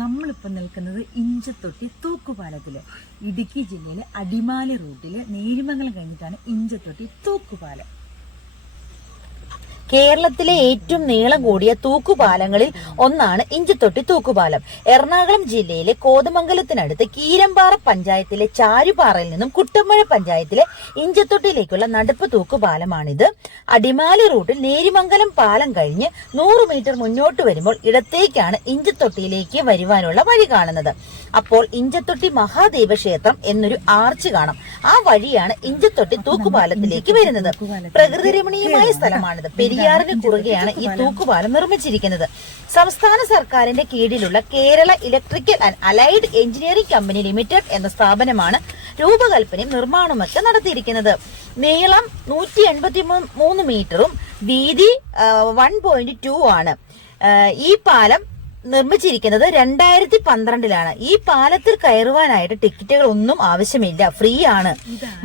നമ്മളിപ്പോൾ നിൽക്കുന്നത് ഇഞ്ചത്തൊട്ടി തൂക്കുപാലത്തിൽ, ഇടുക്കി ജില്ലയിലെ അടിമാലി റൂട്ടിൽ നേരിമംഗലം കഴിഞ്ഞിട്ടാണ് ഇഞ്ചത്തൊട്ടി തൂക്കുപാലം. കേരളത്തിലെ ഏറ്റവും നീളം കൂടിയ തൂക്കുപാലങ്ങളിൽ ഒന്നാണ് ഇഞ്ചത്തൊട്ടി തൂക്കുപാലം. എറണാകുളം ജില്ലയിലെ കോതമംഗലത്തിനടുത്ത് കീരമ്പാറ പഞ്ചായത്തിലെ ചാരുപാറയിൽ നിന്നും കുട്ടമ്പുഴ പഞ്ചായത്തിലെ ഇഞ്ചത്തൊട്ടിയിലേക്കുള്ള നടുപ്പ് തൂക്കുപാലമാണിത്. അടിമാലി റൂട്ടിൽ നേരിമംഗലം പാലം കഴിഞ്ഞ് 100 മീറ്റർ മുന്നോട്ട് വരുമ്പോൾ ഇടത്തേക്കാണ് ഇഞ്ചത്തൊട്ടിയിലേക്ക് വരുവാനുള്ള വഴി കാണുന്നത്. അപ്പോൾ ഇഞ്ചത്തൊട്ടി മഹാദേവ ക്ഷേത്രം എന്നൊരു ആർച്ച് കാണാം. ആ വഴിയാണ് ഇഞ്ചത്തൊട്ടി തൂക്കുപാലത്തിലേക്ക് വരുന്നത്. പ്രകൃതി രമണീയമായ സ്ഥലമാണിത്. പെരിയാറിന് കുറുകെയാണ് ഈ തൂക്കുപാലം നിർമ്മിച്ചിരിക്കുന്നത്. സംസ്ഥാന സർക്കാരിന്റെ കീഴിലുള്ള Kerala electrical and allied engineering company limited എന്ന സ്ഥാപനമാണ് രൂപകൽപ്പനയും നിർമ്മാണവുമൊക്കെ നടത്തിയിരിക്കുന്നത്. നീളം 183 മീറ്ററും വീതി 1.2 ആണ്. ഈ പാലം നിർമ്മിച്ചിരിക്കുന്നത് 2012 ഈ പാലത്തിൽ കയറുവാനായിട്ട് ടിക്കറ്റുകൾ ഒന്നും ആവശ്യമില്ല, ഫ്രീ ആണ്.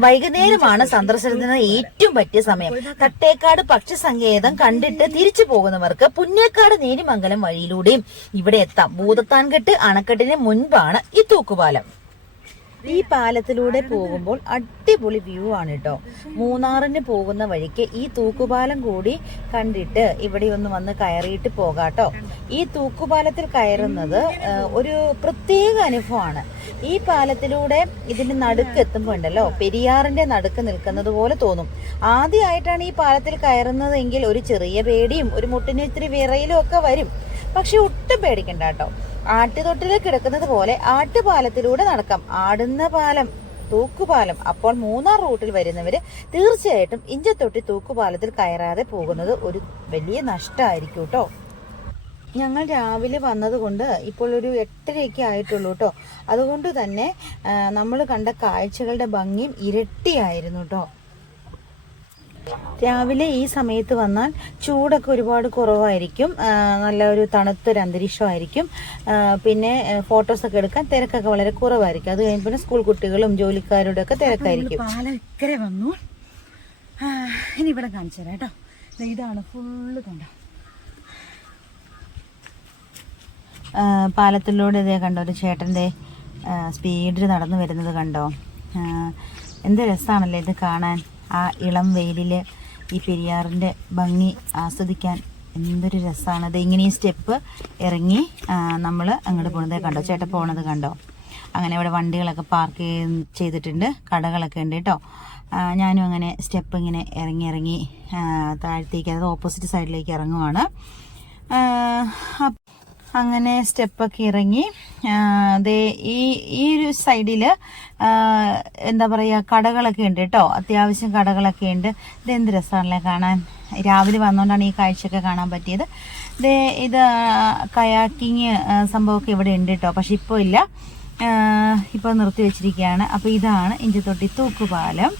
വൈകുന്നേരമാണ് സന്ദർശനത്തിന് ഏറ്റവും പറ്റിയ സമയം. തട്ടേക്കാട് പക്ഷി സങ്കേതം കണ്ടിട്ട് തിരിച്ചു പോകുന്നവർക്ക് പുന്നേക്കാട് നേരിമംഗലം വഴിയിലൂടെയും ഇവിടെ എത്താം. ഭൂതത്താൻകെട്ട് അണക്കെട്ടിന് മുൻപാണ് ഈ തൂക്കുപാലം. ഈ പാലത്തിലൂടെ പോകുമ്പോൾ അടിപൊളി വ്യൂ ആണ് കേട്ടോ. മൂന്നാറിന് പോകുന്ന വഴിക്ക് ഈ തൂക്കുപാലം കൂടി കണ്ടിട്ട് ഇവിടെ ഒന്ന് വന്ന് കയറിയിട്ട് പോകാട്ടോ. ഈ തൂക്കുപാലത്തിൽ കയറുന്നത് ഒരു പ്രത്യേക അനുഭവമാണ്. ഈ പാലത്തിലൂടെ ഇതിന്റെ നടുക്ക് എത്തുമ്പോൾ ഉണ്ടല്ലോ, പെരിയാറിന്റെ നടുക്ക് നിൽക്കുന്നത് പോലെ തോന്നും. ആദ്യമായിട്ടാണ് ഈ പാലത്തിൽ കയറുന്നതെങ്കിൽ ഒരു ചെറിയ പേടിയും ഒരു മുട്ടിന് ഇത്തിരി വിറയിലും ഒക്കെ വരും. പക്ഷെ ഒട്ടും പേടിക്കണ്ട കേട്ടോ. ആട്ടുതൊട്ടിൽ കിടക്കുന്നത് പോലെ ആട്ടുപാലത്തിലൂടെ നടക്കാം. ആടുന്ന പാലം, തൂക്കുപാലം. അപ്പോൾ മൂന്നാർ റൂട്ടിൽ വരുന്നവര് തീർച്ചയായിട്ടും ഇഞ്ചത്തൊട്ടി തൂക്കുപാലത്തിൽ കയറാതെ പോകുന്നത് ഒരു വലിയ നഷ്ടമായിരിക്കും കേട്ടോ. ഞങ്ങൾ രാവിലെ വന്നതുകൊണ്ട് ഇപ്പോൾ ഒരു 8:30 ആയിട്ടുള്ളൂ കേട്ടോ. അതുകൊണ്ട് തന്നെ നമ്മൾ കണ്ട കാഴ്ചകളുടെ ഭംഗിയും ഇരട്ടിയായിരുന്നു കേട്ടോ. രാവിലെ ഈ സമയത്ത് വന്നാൽ ചൂടൊക്കെ ഒരുപാട് കുറവായിരിക്കും, നല്ല ഒരു തണുത്തൊരു അന്തരീക്ഷമായിരിക്കും. പിന്നെ ഫോട്ടോസൊക്കെ എടുക്കാൻ തിരക്കൊക്കെ വളരെ കുറവായിരിക്കും. അത് കഴിഞ്ഞ് പിന്നെ സ്കൂൾ കുട്ടികളും ജോലിക്കാരുടെ ഒക്കെ തിരക്കായിരിക്കും. പാലം ഇക്കരെ വന്നു. ഇനി ഇവിടെ കാണിച്ചു തരാം കേട്ടോ. ഇതാണ് ഫുള്ള് കണ്ടോ, പാലത്തിലൂടെ ഇതേ കണ്ടോ ഒരു ചേട്ടൻ്റെ സ്പീഡിൽ നടന്നു വരുന്നത് കണ്ടോ. എന്ത് രസമാണല്ലേ ഇത് കാണാൻ. ആ ഇളം വെയിലിൽ ഈ പെരിയാറിൻ്റെ ഭംഗി ആസ്വദിക്കാൻ എന്തൊരു രസമാണ്. അത് ഇങ്ങനെ ഈ സ്റ്റെപ്പ് ഇറങ്ങി നമ്മൾ അങ്ങോട്ട് പോകുന്നത് കണ്ടോ, ചേട്ടൻ പോണത് കണ്ടോ. അങ്ങനെ ഇവിടെ വണ്ടികളൊക്കെ പാർക്ക് ചെയ്തിട്ടുണ്ട്, കടകളൊക്കെ ഉണ്ട് കേട്ടോ. ഞാനും അങ്ങനെ സ്റ്റെപ്പ് ഇങ്ങനെ ഇറങ്ങി താഴത്തേക്ക്, അതായത് ഓപ്പോസിറ്റ് സൈഡിലേക്ക് ഇറങ്ങുവാണ്. അങ്ങനെ സ്റ്റെപ്പൊക്കെ ഇറങ്ങി ദേ ഈ ഒരു സൈഡിൽ എന്താ പറയുക, കടകളൊക്കെ ഉണ്ട് കേട്ടോ. അത്യാവശ്യം കടകളൊക്കെ ഉണ്ട്. ഇത് എന്ത് രസമാണല്ലേ കാണാൻ. രാവിലെ വന്നുകൊണ്ടാണ് ഈ കാഴ്ചയൊക്കെ കാണാൻ പറ്റിയത്. ഇത് കയാക്കിങ് സംഭവമൊക്കെ ഇവിടെ ഉണ്ട് കേട്ടോ. പക്ഷെ ഇപ്പോൾ ഇല്ല, ഇപ്പോൾ നിർത്തി വെച്ചിരിക്കുകയാണ്. അപ്പോൾ ഇതാണ് ഇഞ്ചത്തൊട്ടി തൂക്കുപാലം.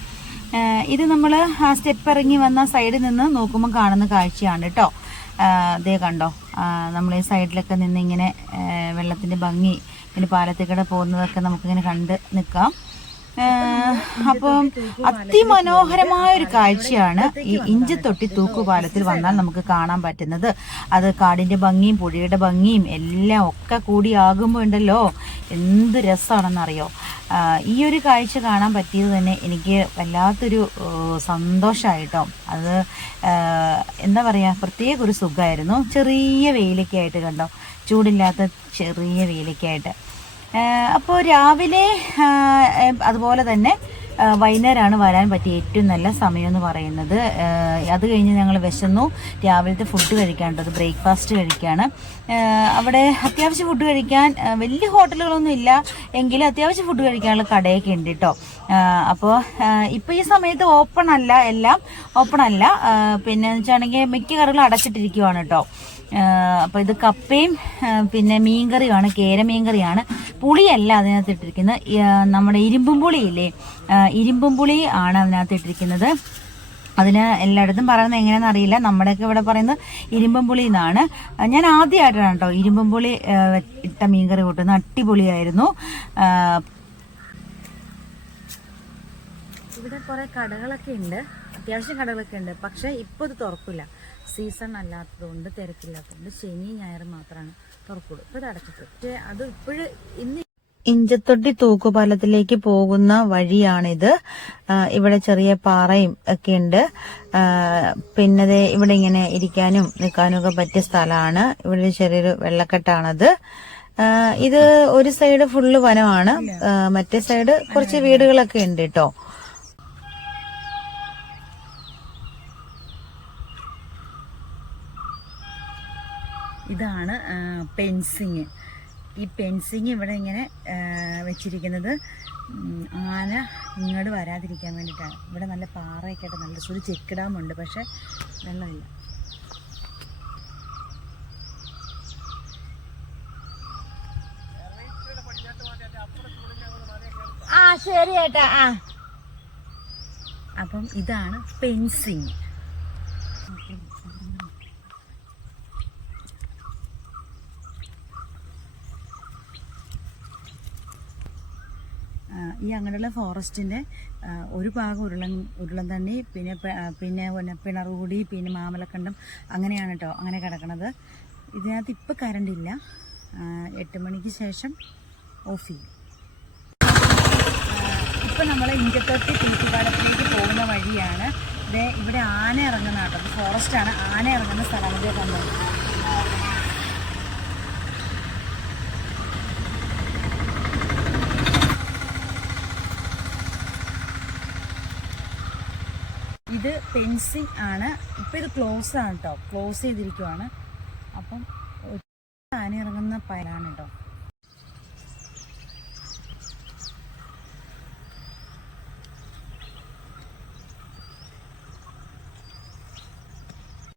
ഇത് നമ്മൾ ആ സ്റ്റെപ്പ് ഇറങ്ങി വന്ന സൈഡിൽ നിന്ന് നോക്കുമ്പോൾ കാണുന്ന കാഴ്ചയാണ് കേട്ടോ. അതേ കണ്ടോ, നമ്മൾ ഈ സൈഡിലൊക്കെ നിന്ന് ഇങ്ങനെ വെള്ളത്തിൻ്റെ ഭംഗി, പിന്നെ പാലത്തേക്കൂടെ പോകുന്നതൊക്കെ നമുക്കിങ്ങനെ കണ്ട് നിൽക്കാം. അപ്പം അതിമനോഹരമായ ഒരു കാഴ്ചയാണ് ഈ ഇഞ്ചത്തൊട്ടി തൂക്കുപാലത്തിൽ വന്നാൽ നമുക്ക് കാണാൻ പറ്റുന്നത്. അത് കാടിൻ്റെ ഭംഗിയും പുഴയുടെ ഭംഗിയും എല്ലാം ഒക്കെ കൂടിയാകുമ്പോൾ ഉണ്ടല്ലോ എന്ത് രസമാണെന്നറിയോ. ഈ ഒരു കാഴ്ച കാണാൻ പറ്റിയത് തന്നെ എനിക്ക് വല്ലാത്തൊരു സന്തോഷമായിട്ടോ. അത് എന്താ പറയുക, പ്രത്യേക ഒരു സുഖമായിരുന്നു. ചെറിയ വെയിലൊക്കെ ആയിട്ട് കണ്ടോ, ചൂടില്ലാത്ത ചെറിയ വെയിലൊക്കെ ആയിട്ട്. അപ്പോൾ രാവിലെ അതുപോലെ തന്നെ വൈകുന്നേരമാണ് വരാൻ പറ്റിയ ഏറ്റവും നല്ല സമയം എന്ന് പറയുന്നത്. അത് കഴിഞ്ഞ് ഞങ്ങൾ വിശന്നു, രാവിലത്തെ ഫുഡ് കഴിക്കാനുണ്ട്, അത് ബ്രേക്ക്ഫാസ്റ്റ് കഴിക്കുകയാണ്. അവിടെ അത്യാവശ്യം ഫുഡ് കഴിക്കാൻ വലിയ ഹോട്ടലുകളൊന്നും ഇല്ല എങ്കിലും അത്യാവശ്യം ഫുഡ് കഴിക്കാനുള്ള കടയൊക്കെ ഉണ്ട് കേട്ടോ. അപ്പോൾ ഇപ്പോൾ ഈ സമയത്ത് ഓപ്പൺ അല്ല, എല്ലാം ഓപ്പൺ അല്ല. പിന്നെ വെച്ചാണെങ്കിൽ മിക്ക കടകളും അടച്ചിട്ടിരിക്കുവാണ് കേട്ടോ. അപ്പോൾ ഇത് കപ്പയും പിന്നെ മീൻകറിയുമാണ്, കേര മീൻകറിയാണ്. പുളിയല്ല അതിനകത്ത് ഇട്ടിരിക്കുന്നത്, നമ്മുടെ ഇരുമ്പും പുളിയില്ലേ, ഇരുമ്പും പുളി ആണ് അതിനകത്ത് ഇട്ടിരിക്കുന്നത്. അതിന് എല്ലായിടത്തും പറയുന്നത് എങ്ങനെയാണെന്ന് അറിയില്ല, നമ്മുടെയൊക്കെ ഇവിടെ പറയുന്നത് ഇരുമ്പും പുളി എന്നാണ്. ഞാൻ ആദ്യമായിട്ടാണ് കേട്ടോ ഇരുമ്പും പുളി ഇട്ട മീൻകറി കൂട്ടുന്നത്, അടിപൊളിയായിരുന്നു. ഇവിടെ കുറേ കടകളൊക്കെ ഉണ്ട്, അത്യാവശ്യം കടകളൊക്കെ ഉണ്ട്. പക്ഷേ ഇപ്പോൾ ഇത് തുറക്കില്ല, സീസൺ അല്ലാത്തതുകൊണ്ട്, തിരക്കില്ലാത്തതുകൊണ്ട്. ശനി ഞായർ മാത്രമാണ് തുറക്കുള്ളൂ. ഇപ്പൊ ഇത് അടച്ചിട്ട്, പക്ഷേ അത് ഇപ്പോഴും ഇന്ന് ഇഞ്ചത്തൊട്ടി തൂക്കുപാലത്തിലേക്ക് പോകുന്ന വഴിയാണിത്. ഇവിടെ ചെറിയ പാറയും ഒക്കെ ഉണ്ട്. പിന്നെ ഇവിടെ ഇങ്ങനെ ഇരിക്കാനും നിൽക്കാനും ഒക്കെ പറ്റിയ സ്ഥലമാണ്. ഇവിടെ ചെറിയൊരു വെള്ളക്കെട്ടാണത്. ഇത് ഒരു സൈഡ് ഫുള്ള് വനമാണ്, മറ്റേ സൈഡ് കുറച്ച് വീടുകളൊക്കെ ഉണ്ട് കേട്ടോ. ഇതാണ് പെൻസിങ്. ഈ പെൻസിങ് ഇവിടെ ഇങ്ങനെ വെച്ചിരിക്കുന്നത് ആന ഇങ്ങോട്ട് വരാതിരിക്കാൻ വേണ്ടിയിട്ടാണ്. ഇവിടെ നല്ല പാറയൊക്കെ ആയിട്ട് നല്ല ഒരു ചെക്ക് ഡാമുണ്ട്, പക്ഷെ വെള്ളമില്ല. ശരി ഏട്ടാ. അപ്പം ഇതാണ് പെൻസിങ്. ഈ അങ്ങനെയുള്ള ഫോറസ്റ്റിൻ്റെ ഒരു ഭാഗം ഉരുളൻ തണ്ണി, പിന്നെ പിണറുകൂടി, പിന്നെ മാമലക്കണ്ടം, അങ്ങനെയാണ് കേട്ടോ അങ്ങനെ കിടക്കണത്. ഇതിനകത്ത് ഇപ്പോൾ കറണ്ടില്ല. 8 മണിക്ക് ശേഷം ഓഫ് ചെയ്യും. ഇപ്പം നമ്മൾ ഇഞ്ചത്തൊട്ടി തൂക്കുപാലത്തിലേക്ക് പോകുന്ന വഴിയാണ്. ഇവിടെ ആന ഇറങ്ങുന്ന കേട്ടോ, ഫോറസ്റ്റാണ്. ആന ഇറങ്ങുന്ന സ്ഥലങ്ങളിലേക്ക് കണ്ടത്. ഇത് ഫെൻസിങ് ആണ്. ഇപ്പം ഇത് ക്ലോസ് ആണ് കേട്ടോ, ക്ലോസ് ചെയ്തിരിക്കുവാണ്. അപ്പം ആന ഇറങ്ങുന്ന പയലാണ് കേട്ടോ.